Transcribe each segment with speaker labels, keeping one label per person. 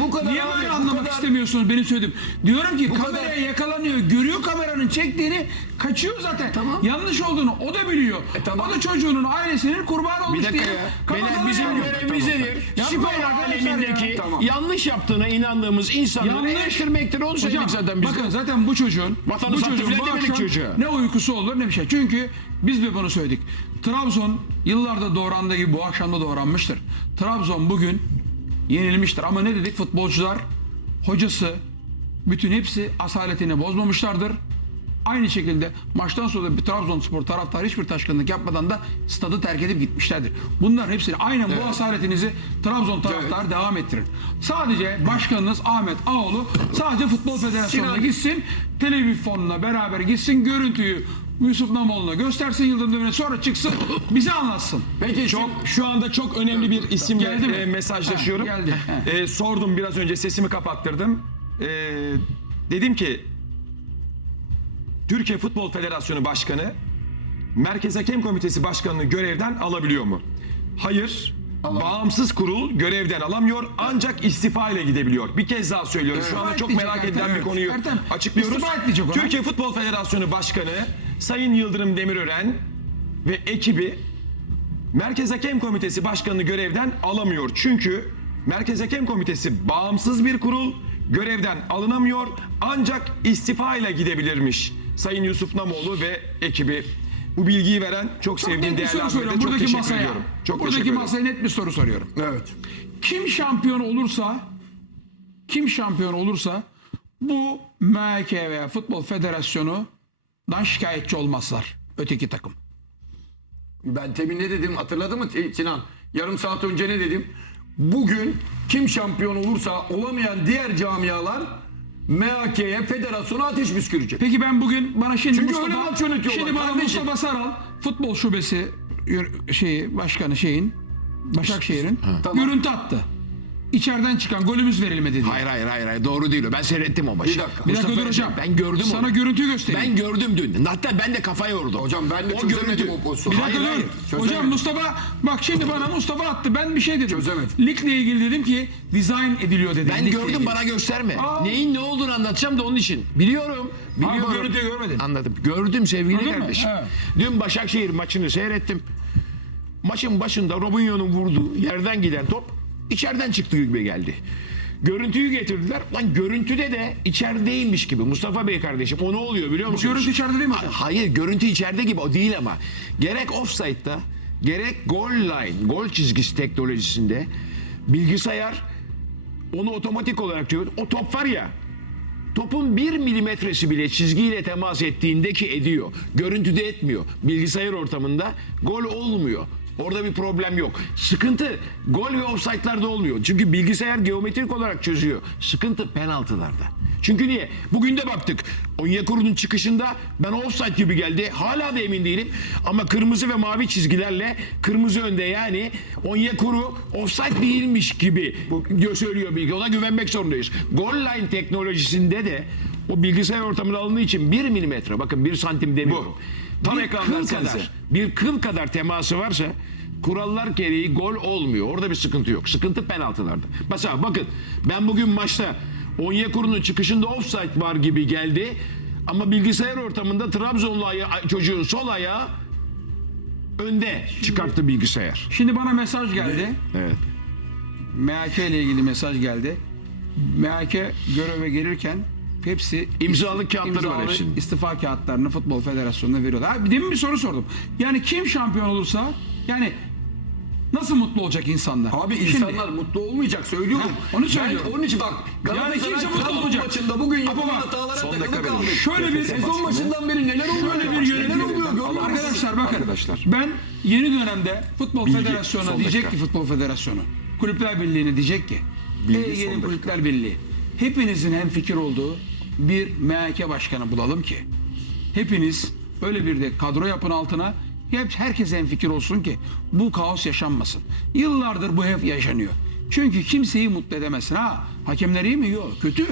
Speaker 1: bu kadar
Speaker 2: Niye
Speaker 1: abi,
Speaker 2: böyle
Speaker 1: bu
Speaker 2: anlamak
Speaker 1: kadar-
Speaker 2: istemiyorsunuz benim söylediğim? Diyorum ki
Speaker 1: Bu
Speaker 2: kameraya
Speaker 1: kadar-
Speaker 2: yakalanıyor, görüyor kameranın çektiğini, kaçıyor zaten.
Speaker 1: Tamam.
Speaker 2: Yanlış olduğunu o da biliyor.
Speaker 1: tamam.
Speaker 2: O da çocuğunun ailesinin kurbanı olmuş
Speaker 3: Bir dakika
Speaker 2: diye.
Speaker 3: ya.
Speaker 2: kafasına
Speaker 3: Beyler bizim
Speaker 2: yani.
Speaker 3: görevimiz nedir?
Speaker 2: Yapmayın
Speaker 3: Spor
Speaker 2: arkadaşlar
Speaker 3: alemindeki
Speaker 2: ya.
Speaker 1: Tamam.
Speaker 3: yanlış yaptığına inandığımız insanları
Speaker 2: Yanlış.
Speaker 3: eleştirmektir. Onu söyledik zaten biz. de.
Speaker 2: bakın zaten bu çocuğun
Speaker 3: Vatanı
Speaker 2: bu
Speaker 3: sattı
Speaker 2: çocuğun
Speaker 3: filan
Speaker 2: bu
Speaker 3: demedik
Speaker 2: akşam
Speaker 3: çocuğa.
Speaker 2: ne uykusu olur ne bir şey. Çünkü biz de bunu söyledik. Trabzon yıllarda doğrandığı gibi bu akşam da doğranmıştır. Trabzon bugün yenilmiştir. Ama ne dedik futbolcular, hocası, bütün hepsi asaletini bozmamışlardır. Aynı şekilde maçtan sonra da bir Trabzonspor taraftarı hiçbir taşkınlık yapmadan da stadı terk edip gitmişlerdir. Bunların hepsini aynen bu asaletinizi Trabzon taraftarı devam ettirir. Sadece başkanınız Ahmet Ağoğlu sadece Futbol Federasyonu'na gitsin, televizyonla beraber gitsin, görüntüyü Yusuf Namoğlu'na göstersin Yıldırım Demir'e sonra çıksın bize anlatsın.
Speaker 1: Peki
Speaker 4: Çok şu anda çok önemli bir isimle
Speaker 2: Geldi mi?
Speaker 4: e, mesajlaşıyorum.
Speaker 2: Ha, geldi.
Speaker 4: E, sordum biraz önce sesimi kapattırdım. E, dedim ki Türkiye Futbol Federasyonu Başkanı Merkez Hakem Komitesi Başkanı'nı görevden alabiliyor mu? Hayır. Bağımsız kurul görevden alamıyor ancak istifa ile gidebiliyor. Bir kez daha söylüyorum. Şu anda çok merak edilen bir
Speaker 2: evet.
Speaker 4: konuyu açıklıyoruz. Türkiye Futbol Federasyonu Başkanı Sayın Yıldırım Demirören ve ekibi Merkez Hakem Komitesi Başkanı'nı görevden alamıyor. Çünkü Merkez Hakem Komitesi bağımsız bir kurul, görevden alınamıyor ancak istifa ile gidebilirmiş. Sayın Yusuf Namoğlu ve ekibi. Bu bilgiyi veren çok,
Speaker 2: Çok
Speaker 4: sevdiğim değerli abime de çok
Speaker 2: Buradaki
Speaker 4: teşekkür
Speaker 2: masaya.
Speaker 4: ediyorum. Çok
Speaker 2: buradaki masaya net bir soru soruyorum.
Speaker 1: Evet.
Speaker 2: Kim şampiyon olursa kim şampiyon olursa bu veya Futbol Federasyonu'dan şikayetçi olmazlar. Öteki takım.
Speaker 1: Ben temin ne dedim hatırladın mı Sinan? Yarım saat önce ne dedim? Bugün kim şampiyon olursa olamayan diğer camialar MHK'ye federasyona ateş püskürecek.
Speaker 2: Peki ben bugün bana şimdi
Speaker 1: Çünkü
Speaker 2: Mustafa,
Speaker 1: öyle maç yönetiyorlar
Speaker 2: şimdi bana
Speaker 1: kardeşim.
Speaker 2: Mustafa Saral futbol şubesi şeyi başkanı şeyin Başakşehir'in
Speaker 1: Tamam.
Speaker 2: görüntü attı. İçeriden çıkan golümüz verilmedi diye.
Speaker 3: Hayır hayır hayır hayır doğru değil o. Ben seyrettim o maçı.
Speaker 1: Bir dakika.
Speaker 2: Bir dakika
Speaker 3: Mustafa
Speaker 2: dur hocam.
Speaker 3: Ben gördüm
Speaker 2: Sana
Speaker 3: onu.
Speaker 2: görüntü göstereyim.
Speaker 3: Ben gördüm dün. Hatta ben de kafa yordum.
Speaker 1: Hocam ben de
Speaker 3: O
Speaker 1: çözemedim
Speaker 3: görüntü-
Speaker 1: o pozisyonu.
Speaker 2: Bir dakika
Speaker 3: Hayır,
Speaker 2: dur.
Speaker 3: hayır.
Speaker 2: Hocam
Speaker 1: Çözemedim.
Speaker 2: Mustafa bak şimdi bana Mustafa attı. Ben bir şey dedim.
Speaker 1: Çözemedim.
Speaker 2: Ligle ilgili dedim ki design ediliyor dedim.
Speaker 3: Ben
Speaker 2: Ligle
Speaker 3: gördüm
Speaker 2: ilgili.
Speaker 3: bana gösterme.
Speaker 2: Aa.
Speaker 3: Neyin ne olduğunu anlatacağım da onun için. Biliyorum. Biliyorum.
Speaker 2: görüntüyü görmedin.
Speaker 3: Anladım. Gördüm sevgili
Speaker 2: Gördün mü?
Speaker 3: kardeşim.
Speaker 2: Evet.
Speaker 3: Dün Başakşehir maçını seyrettim. Maçın başında Robinho'nun vurduğu yerden giden top içeriden çıktı gibi geldi. Görüntüyü getirdiler. Lan görüntüde de içerideymiş gibi. Mustafa Bey kardeşim o ne oluyor biliyor musunuz?
Speaker 2: görüntü içeride değil mi
Speaker 3: Ha-? Hayır görüntü içeride gibi o değil ama. Gerek offside'da gerek goal line, gol çizgisi teknolojisinde bilgisayar onu otomatik olarak diyor. O top var ya topun bir milimetresi bile çizgiyle temas ettiğinde ki ediyor. Görüntüde etmiyor. Bilgisayar ortamında gol olmuyor. Orada bir problem yok. Sıkıntı gol ve offside'larda olmuyor. Çünkü bilgisayar geometrik olarak çözüyor. Sıkıntı penaltılarda. Çünkü niye? Bugün de baktık. Onyekuru'nun çıkışında ben offside gibi geldi. Hala da emin değilim. Ama kırmızı ve mavi çizgilerle kırmızı önde yani Onyekuru offside değilmiş gibi bu söylüyor bilgi. Ona güvenmek zorundayız. Goal line teknolojisinde de o bilgisayar ortamına alındığı için 1 milimetre bakın 1 santim demiyorum.
Speaker 4: Tam
Speaker 3: bir kıl kadar, bir kıl kadar teması varsa kurallar gereği gol olmuyor. Orada bir sıkıntı yok. Sıkıntı penaltılarda. Mesela bakın ben bugün maçta Onyekuru'nun çıkışında offside var gibi geldi. Ama bilgisayar ortamında Trabzonlu aya- çocuğun sol ayağı önde çıkarttı bilgisayar.
Speaker 2: Şimdi bana mesaj geldi.
Speaker 3: Evet.
Speaker 2: MHK ile ilgili mesaj geldi. MHK göreve gelirken hepsi
Speaker 3: İmzalı kağıtları var hepsinin.
Speaker 2: istifa kağıtlarını Futbol Federasyonu'na veriyorlar. Abi demin bir soru sordum. Yani kim şampiyon olursa yani nasıl mutlu olacak insanlar?
Speaker 1: Abi
Speaker 2: Şimdi-
Speaker 1: insanlar mutlu olmayacak söylüyorum.
Speaker 2: Ha, onu söylüyorum.
Speaker 1: Ben onun için bak Galatasaray
Speaker 2: kimse mutlu
Speaker 1: Trabzon
Speaker 2: olmayacak.
Speaker 1: maçında bugün yapılan
Speaker 2: Ama bak,
Speaker 1: hatalara
Speaker 4: son
Speaker 1: takılı
Speaker 4: dakika
Speaker 1: kaldı.
Speaker 4: verin.
Speaker 2: Şöyle bir
Speaker 1: Sezon başından beri neler oluyor?
Speaker 2: Şöyle bir
Speaker 1: Neler
Speaker 2: yönetim.
Speaker 1: oluyor? Görüyor musun?
Speaker 2: Arkadaşlar bakın.
Speaker 4: Arkadaşlar.
Speaker 2: Ben yeni dönemde Futbol
Speaker 4: Bilgi,
Speaker 2: Federasyonu
Speaker 4: son
Speaker 2: diyecek
Speaker 4: dakika.
Speaker 2: ki Futbol Federasyonu. Kulüpler Birliği'ne diyecek ki.
Speaker 4: Bilgi,
Speaker 2: Ey
Speaker 4: son
Speaker 2: gelin
Speaker 4: dakika.
Speaker 2: Kulüpler Birliği. Hepinizin hem fikir olduğu bir MHK başkanı bulalım ki. Hepiniz öyle bir de kadro yapın altına hep herkes hem fikir olsun ki bu kaos yaşanmasın. Yıllardır bu hep yaşanıyor. Çünkü kimseyi mutlu edemezsin. Ha hakemler iyi mi? Yok. Kötü.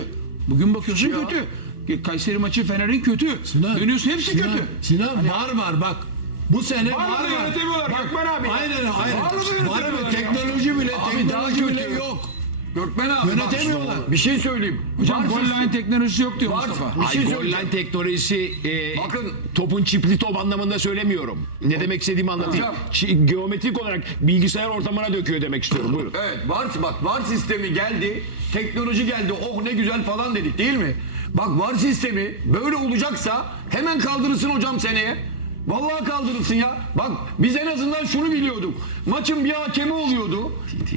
Speaker 2: Bugün bakıyorsun
Speaker 1: Ya.
Speaker 2: kötü. Kayseri maçı Fener'in kötü.
Speaker 5: Sinan,
Speaker 2: Dönüyorsun hepsi
Speaker 5: Sinan,
Speaker 2: kötü.
Speaker 5: Sinan var var bak. Bu sene var var.
Speaker 2: yönetemiyorlar
Speaker 5: Bak,
Speaker 2: Gökmen abi.
Speaker 5: Aynen aynen.
Speaker 2: Da
Speaker 5: Var
Speaker 2: yönetemiyorlar
Speaker 5: mı?
Speaker 2: ya.
Speaker 5: Teknoloji bile
Speaker 1: Abi
Speaker 5: teknoloji bile
Speaker 1: kötü.
Speaker 5: yok.
Speaker 1: Gökmen abi.
Speaker 5: Yönetemiyorlar.
Speaker 1: Bir şey söyleyeyim.
Speaker 2: Hocam
Speaker 1: sistemi-
Speaker 2: line teknolojisi yok diyor
Speaker 1: var-
Speaker 2: Mustafa.
Speaker 1: Bir şey
Speaker 3: Ay,
Speaker 1: söyleyeceğim.
Speaker 3: gol line teknolojisi e,
Speaker 1: Bakın-
Speaker 3: topun çipli top anlamında söylemiyorum. Ne demek istediğimi anlatayım.
Speaker 1: Hocam.
Speaker 3: Çi- geometrik olarak bilgisayar ortamına döküyor demek istiyorum. Buyurun.
Speaker 1: Evet var bak var sistemi geldi. Teknoloji geldi. Oh ne güzel falan dedik değil mi? Bak var sistemi böyle olacaksa hemen kaldırırsın hocam seneye. Vallahi kaldırırsın ya. Bak biz en azından şunu biliyorduk. Maçın bir hakemi oluyordu.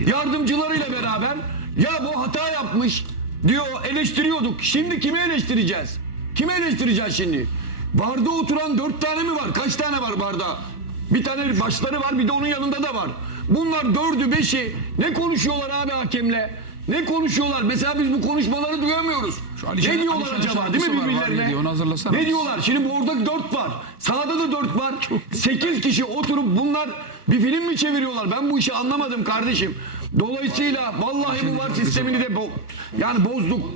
Speaker 1: Yardımcılarıyla beraber ya bu hata yapmış diyor eleştiriyorduk. Şimdi kimi eleştireceğiz? Kimi eleştireceğiz şimdi? Barda oturan dört tane mi var? Kaç tane var barda? Bir tane başları var bir de onun yanında da var. Bunlar dördü beşi ne konuşuyorlar abi hakemle? Ne konuşuyorlar? Mesela biz bu konuşmaları duyamıyoruz.
Speaker 2: Şu Ali
Speaker 1: ne diyorlar
Speaker 2: Ali Şener
Speaker 1: acaba değil mi birbirlerine?
Speaker 2: diyor.
Speaker 1: Ne diyorlar? Şimdi orada dört var. Sağda da dört var. Sekiz kişi oturup bunlar bir film mi çeviriyorlar? Ben bu işi anlamadım kardeşim. Dolayısıyla vallahi bu var sistemini de bo- yani bozduk.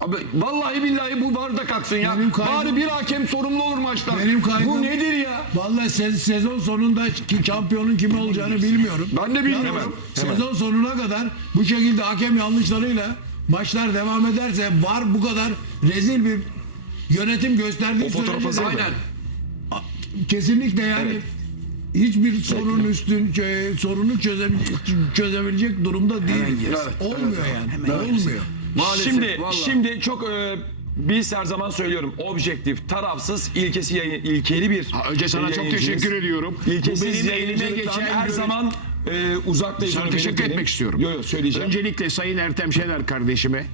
Speaker 1: Abi vallahi billahi bu var da kalksın ya.
Speaker 5: Benim kaygım-
Speaker 1: Bari bir hakem sorumlu olur maçtan.
Speaker 5: Benim kaygım-
Speaker 1: Bu nedir ya?
Speaker 5: Vallahi se- sezon sonunda ki şampiyonun kim olacağını bilmiyorum.
Speaker 1: Ben de bilmiyorum.
Speaker 5: Ya, Sezon sonuna kadar bu şekilde hakem yanlışlarıyla maçlar devam ederse var bu kadar rezil bir yönetim gösterdiği sürece
Speaker 1: Aynen.
Speaker 5: kesinlikle yani hiçbir sorun üstün çö- sorunu çözebilecek, çözebilecek durumda değil. Olmuyor yani. Olmuyor.
Speaker 1: Maalesef.
Speaker 4: Şimdi
Speaker 1: vallahi.
Speaker 4: şimdi çok e, biz her zaman söylüyorum objektif, tarafsız, ilkesi yayın, ilkeli bir
Speaker 3: Ha, önce sana çok
Speaker 4: yayıncıyız.
Speaker 3: teşekkür ediyorum.
Speaker 4: İlkesiz
Speaker 3: Bu benim elime
Speaker 4: yayıncılıktan
Speaker 3: geçen
Speaker 4: her
Speaker 3: görüş-
Speaker 4: zaman e, uzaktayız.
Speaker 3: Sana
Speaker 4: onu
Speaker 3: teşekkür
Speaker 4: belirtelim.
Speaker 3: etmek istiyorum.
Speaker 4: Yok yok söyleyeceğim.
Speaker 3: Öncelikle Sayın Ertem Şener kardeşime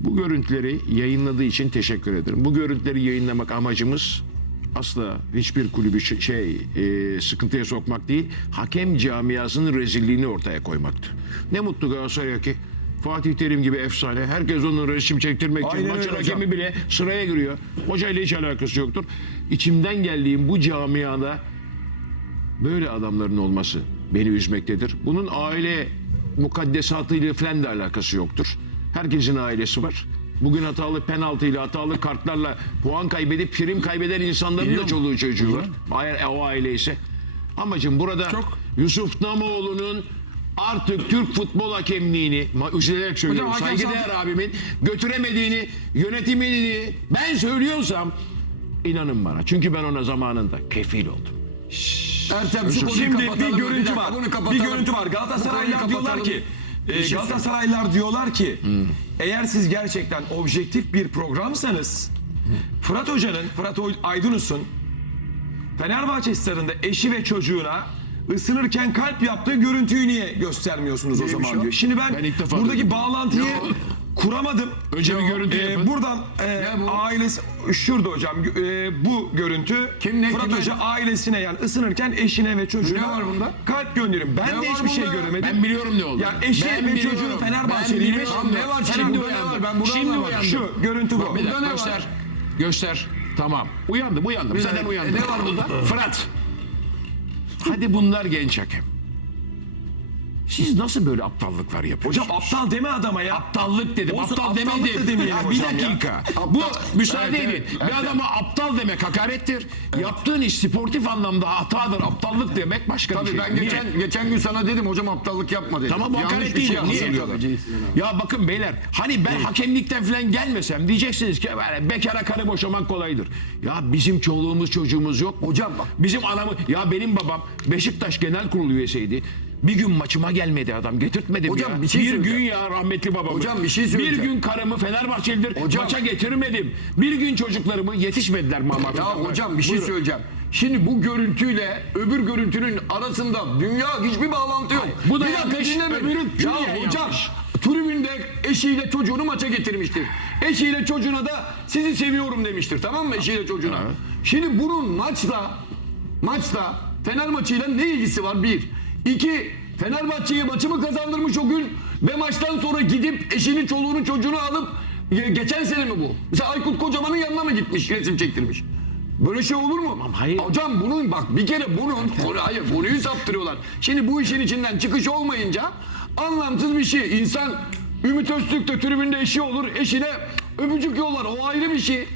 Speaker 3: bu görüntüleri yayınladığı için teşekkür ederim. Bu görüntüleri yayınlamak amacımız asla hiçbir kulübü şey e, sıkıntıya sokmak değil, hakem camiasının rezilliğini ortaya koymaktı. Ne mutlu Galatasaray'a ki Fatih Terim gibi efsane. Herkes onun resim çektirmek için
Speaker 4: Aynen
Speaker 3: maçın
Speaker 4: öyle hocam.
Speaker 3: hakemi bile sıraya giriyor. Hocayla hiç alakası yoktur. İçimden geldiğim bu camiada böyle adamların olması beni üzmektedir. Bunun aile mukaddesatıyla falan da alakası yoktur. Herkesin ailesi var. Bugün hatalı penaltıyla, hatalı kartlarla puan kaybedip prim kaybeden insanların da çoluğu çocuğu var. Eğer o aile ise. Amacım burada
Speaker 2: Çok.
Speaker 3: Yusuf Namoğlu'nun artık Türk futbol hakemliğini, üzülerek söylüyorum,
Speaker 2: Hocam
Speaker 3: saygıdeğer abimin götüremediğini, yönetimini ben söylüyorsam inanın bana. Çünkü ben ona zamanında kefil oldum.
Speaker 1: Ertem şu konuyu
Speaker 4: Şimdi bir görüntü
Speaker 1: dakika,
Speaker 4: var. Bir görüntü var. Galatasaraylılar diyorlar ki E,
Speaker 1: şey
Speaker 4: Galatasaraylılar diyorlar ki eğer siz gerçekten objektif bir programsanız Fırat Hoca'nın, Fırat Aydınus'un Fenerbahçe stadında eşi ve çocuğuna ısınırken kalp yaptığı görüntüyü niye göstermiyorsunuz o
Speaker 1: Neymiş
Speaker 4: zaman
Speaker 1: o?
Speaker 4: diyor. Şimdi ben,
Speaker 3: Ben ilk defa
Speaker 4: buradaki
Speaker 3: duydum.
Speaker 4: bağlantıyı kuramadım.
Speaker 3: Önce bir görüntü
Speaker 4: Ee,
Speaker 3: yapın.
Speaker 4: buradan e,
Speaker 1: Ne bu?
Speaker 4: ailesi şurada hocam e, bu görüntü
Speaker 1: Kim ne,
Speaker 4: Fırat
Speaker 1: kime?
Speaker 4: Hoca ailesine yani ısınırken eşine ve çocuğuna
Speaker 1: Ne var bunda?
Speaker 4: kalp gönderiyorum. Ben
Speaker 1: Ne
Speaker 4: de
Speaker 1: var
Speaker 4: hiçbir şey
Speaker 1: bunda ya?
Speaker 4: göremedim.
Speaker 3: Ben biliyorum ne oldu.
Speaker 4: Yani eşi
Speaker 3: Ben
Speaker 4: ve
Speaker 3: biliyorum.
Speaker 4: çocuğu
Speaker 3: Ben
Speaker 4: Fenerbahçeliymiş.
Speaker 3: biliyorum.
Speaker 1: Ne var şimdi?
Speaker 3: Şimdi
Speaker 1: Burada ne var? Ben bunu
Speaker 3: Şimdi
Speaker 1: anlamadım.
Speaker 3: uyandım.
Speaker 4: Şu görüntü bu.
Speaker 3: Bir dakika,
Speaker 1: Burada ne var?
Speaker 3: göster. Göster. Tamam. Uyandım uyandım. Zaten
Speaker 1: dakika.
Speaker 3: uyandım.
Speaker 1: E, ne var burada?
Speaker 3: Fırat. Hadi bunlar genç hakem. Siz nasıl böyle aptallıklar yapıyorsunuz?
Speaker 4: Hocam aptal deme adama ya.
Speaker 3: Aptallık dedim.
Speaker 4: Olsun,
Speaker 3: aptal
Speaker 4: aptallık
Speaker 3: demedim.
Speaker 4: da demeyelim
Speaker 3: Ya bir
Speaker 4: hocam ya.
Speaker 3: dakika. Bu müsaade edin. Bir adama aptal demek hakarettir. Yaptığın iş sportif anlamda hatadır. Aptallık demek başka bir
Speaker 1: Tabii
Speaker 3: şey.
Speaker 1: ben
Speaker 3: Niye?
Speaker 1: geçen geçen gün sana dedim hocam aptallık yapma dedim.
Speaker 3: Tamam bu
Speaker 1: Yanlış
Speaker 3: hakaret
Speaker 1: bir
Speaker 3: değil.
Speaker 1: şey
Speaker 3: Niye?
Speaker 1: hazırlıyorlar.
Speaker 3: Ya bakın beyler hani ben hakemlikten falan gelmesem diyeceksiniz ki böyle bekara karı boşamak kolaydır. Ya bizim çoluğumuz çocuğumuz yok mu?
Speaker 1: Hocam bak.
Speaker 3: Bizim anamı ya benim babam Beşiktaş Genel Kurulu üyesiydi. Bir gün maçıma gelmedi adam getirtmedim
Speaker 1: Hocam
Speaker 3: ya.
Speaker 1: bir şey
Speaker 3: gün
Speaker 1: söyleyeceğim.
Speaker 3: ya rahmetli babamı.
Speaker 1: Hocam bir şey
Speaker 3: Bir
Speaker 1: söyleyeceğim.
Speaker 3: gün karımı Fenerbahçelidir
Speaker 1: Hocam-
Speaker 3: maça getirmedim. Bir gün çocuklarımı yetişmediler mama.
Speaker 1: Ya hocam bir şey
Speaker 3: Buyurun.
Speaker 1: söyleyeceğim. Şimdi bu görüntüyle öbür görüntünün arasında dünya hiçbir bağlantı yok.
Speaker 3: bu da
Speaker 1: bir dakika
Speaker 3: yanlış,
Speaker 1: dinle beni.
Speaker 3: öbürü
Speaker 1: Ya hocam
Speaker 3: yanlış.
Speaker 1: tribünde eşiyle çocuğunu maça getirmiştir. Eşiyle çocuğuna da sizi seviyorum demiştir tamam mı eşiyle çocuğuna. Şimdi bunun maçla maçla Fener maçıyla ne ilgisi var bir. İki Fenerbahçe'ye maçı mı kazandırmış o gün ve maçtan sonra gidip eşini çoluğunu çocuğunu alıp Ge- geçen sene mi bu? Mesela Aykut Kocaman'ın yanına mı gitmiş resim çektirmiş? Böyle şey olur mu?
Speaker 3: hayır.
Speaker 1: Hocam bunun bak bir kere bunun konu- hayır konuyu saptırıyorlar. Şimdi bu işin içinden çıkış olmayınca anlamsız bir şey. İnsan Ümit Öztürk de tribünde eşi olur. Eşine öpücük yollar. O ayrı bir şey.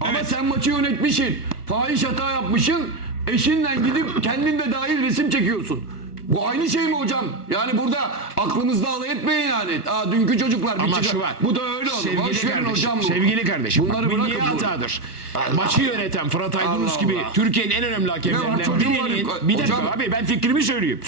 Speaker 1: Ama sen maçı yönetmişsin. Fahiş hata yapmışsın. Eşinle gidip kendin de dahil resim çekiyorsun. Bu aynı şey mi hocam? Yani burada aklımızda alay etmeyin yani. Aa, dünkü çocuklar bir
Speaker 3: Ama
Speaker 1: çıkar.
Speaker 3: şu var.
Speaker 1: Bu da öyle oldu.
Speaker 3: Sevgili
Speaker 1: Boş verin
Speaker 3: kardeşim,
Speaker 1: hocam bu.
Speaker 3: sevgili kardeşim.
Speaker 1: Bunları
Speaker 3: bak, milli
Speaker 1: bırakın bu.
Speaker 3: hatadır. Maçı yöneten Fırat Aydınus
Speaker 1: Allah
Speaker 3: gibi
Speaker 1: Allah.
Speaker 3: Türkiye'nin en önemli
Speaker 1: Ne var,
Speaker 3: hakemlerinden
Speaker 1: çocuğu var,
Speaker 3: birinin...
Speaker 1: hocam.
Speaker 3: Bir dakika abi ben fikrimi söyleyeyim.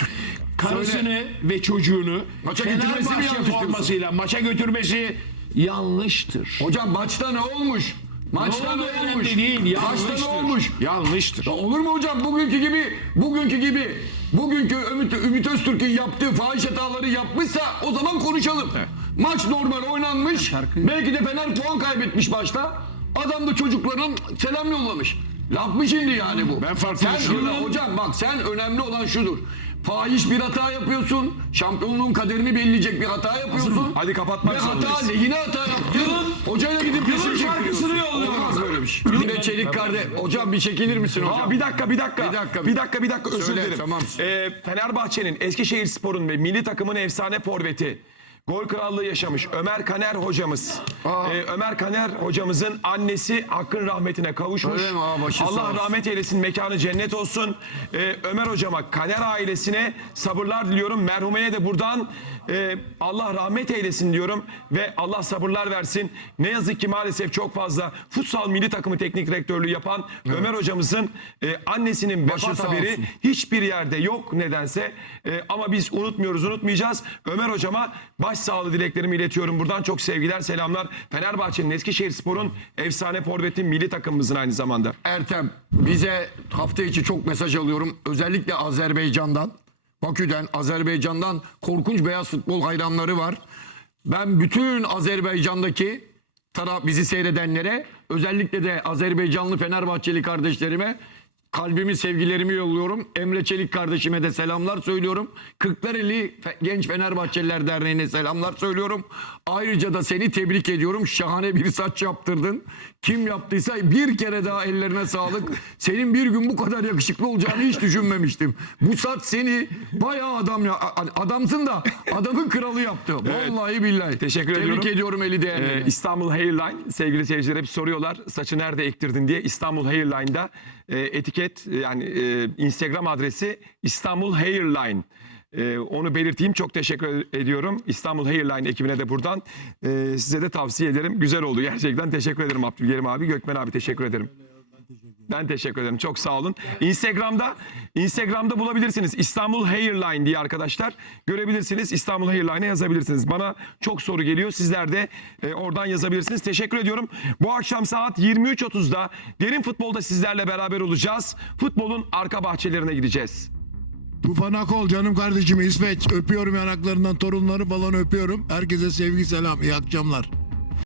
Speaker 3: Karısını ve çocuğunu
Speaker 1: Maça getirmesi mi
Speaker 3: Fenerbahçe
Speaker 1: yanlış
Speaker 3: formasıyla maça götürmesi yanlıştır.
Speaker 1: Hocam maçta ne olmuş? Maçta
Speaker 3: Ne
Speaker 1: olmuş?
Speaker 3: önemli değil,
Speaker 1: Maçta
Speaker 3: yanlıştır.
Speaker 1: ne olmuş?
Speaker 3: Yanlıştır.
Speaker 1: Ya olur mu hocam bugünkü gibi bugünkü gibi bugünkü Ümit, Ümit Öztürk'ün yaptığı fahiş hataları yapmışsa o zaman konuşalım. Maç normal oynanmış. Belki de Fener puan kaybetmiş başta. Adam da çocukların selam yollamış. Laf mı şimdi yani bu?
Speaker 3: Ben farklı
Speaker 1: sen,
Speaker 3: düşünüyorum.
Speaker 1: Hocam bak sen önemli olan şudur. Fahiş bir hata yapıyorsun. Şampiyonluğun kaderini belirleyecek bir hata yapıyorsun.
Speaker 4: Hadi kapatmak
Speaker 1: Ve hata
Speaker 4: zorundayız.
Speaker 1: lehine hata yaptın. Hocayla gidip resim
Speaker 2: şarkısını
Speaker 1: çektiriyorsun.
Speaker 2: yolluyorum.
Speaker 1: Olmaz böyle bir şey. Bir de Çelik kardeş. Hocam bir çekilir misin hocam?
Speaker 4: Aa, bir dakika bir dakika.
Speaker 1: Bir dakika.
Speaker 4: Bir dakika bir dakika özür
Speaker 1: Söyle,
Speaker 4: dilerim.
Speaker 1: tamam.
Speaker 4: Ee, Fenerbahçe'nin Eskişehir Spor'un ve milli takımın efsane forveti Gol krallığı yaşamış Ömer Kaner hocamız. Ee, Ömer Kaner hocamızın annesi hakkın rahmetine kavuşmuş.
Speaker 1: Öyle mi? Aa, başı sağ
Speaker 4: Allah
Speaker 1: olsun.
Speaker 4: rahmet eylesin, mekanı cennet olsun. Ee, Ömer hocama, Kaner ailesine sabırlar diliyorum. Merhumeye de buradan e, Allah rahmet eylesin diyorum ve Allah sabırlar versin. Ne yazık ki maalesef çok fazla futsal milli takımı teknik direktörlüğü yapan Ömer hocamızın e, annesinin
Speaker 1: Başı
Speaker 4: vefat
Speaker 1: sağ
Speaker 4: haberi
Speaker 1: olsun.
Speaker 4: hiçbir yerde yok nedense. E, ama biz unutmuyoruz, unutmayacağız. Ömer hocama başsağlığı dileklerimi iletiyorum. Buradan çok sevgiler, selamlar. Fenerbahçe'nin, Eskişehir Spor'un efsane forveti milli takımımızın aynı zamanda.
Speaker 1: Ertem bize hafta içi çok mesaj alıyorum. Özellikle Azerbaycan'dan, Bakü'den, Azerbaycan'dan korkunç beyaz futbol hayranları var. Ben bütün Azerbaycan'daki taraf bizi seyredenlere özellikle de Azerbaycanlı Fenerbahçeli kardeşlerime kalbimi sevgilerimi yolluyorum. Emre Çelik kardeşime de selamlar söylüyorum. Kırklareli Genç Fenerbahçeliler Derneği'ne selamlar söylüyorum. Ayrıca da seni tebrik ediyorum. Şahane bir saç yaptırdın. Kim yaptıysa bir kere daha ellerine sağlık. Senin bir gün bu kadar yakışıklı olacağını hiç düşünmemiştim. Bu saç seni bayağı adam ya adamsın da adamın kralı yaptı. Vallahi billahi.
Speaker 4: Teşekkür
Speaker 1: Tebrik
Speaker 4: ediyorum.
Speaker 1: ediyorum eli
Speaker 4: Ee,
Speaker 1: değerlerine.
Speaker 4: İstanbul Hairline sevgili seyirciler hep soruyorlar saçı nerede ektirdin diye İstanbul Hairline'da e, etiket e, yani e, Instagram adresi İstanbul Hairline. E, onu belirteyim çok teşekkür ediyorum İstanbul Hairline ekibine de buradan e, size de tavsiye ederim güzel oldu gerçekten teşekkür ederim Abdülkerim abi Gökmen abi teşekkür ederim. Ben teşekkür ederim. Çok sağ olun. Instagram'da Instagram'da bulabilirsiniz. İstanbul Hairline diye arkadaşlar. Görebilirsiniz. İstanbul Hairline'e yazabilirsiniz. Bana çok soru geliyor. Sizler de e, oradan yazabilirsiniz. Teşekkür ediyorum. Bu akşam saat 23.30'da Derin Futbol'da sizlerle beraber olacağız. Futbolun arka bahçelerine gideceğiz.
Speaker 5: Tufan Akol canım kardeşim İsveç. Öpüyorum yanaklarından torunları falan öpüyorum. Herkese sevgi selam. İyi akşamlar.